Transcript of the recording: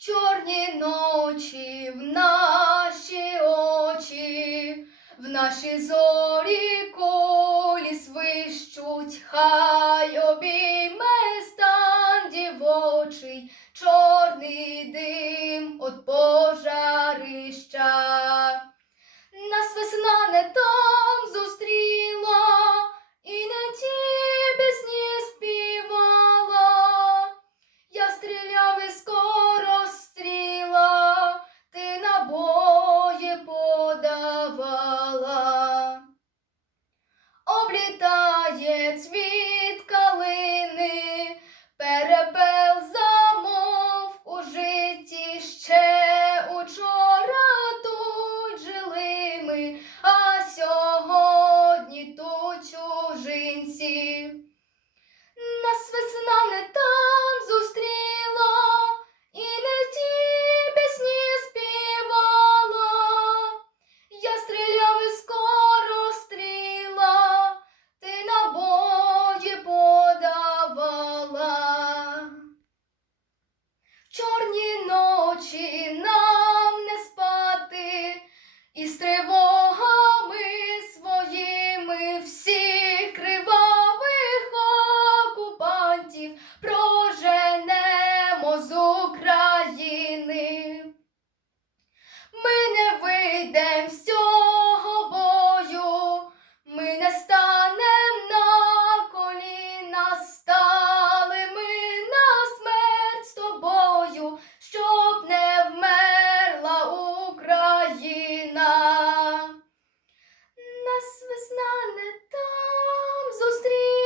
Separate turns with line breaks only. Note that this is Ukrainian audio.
чорні ночі, в наші очі, в наші зорі колі свищуть, хай обійме стан дівочий, чорний дим от пожари. темні ночі. стане там зустріч.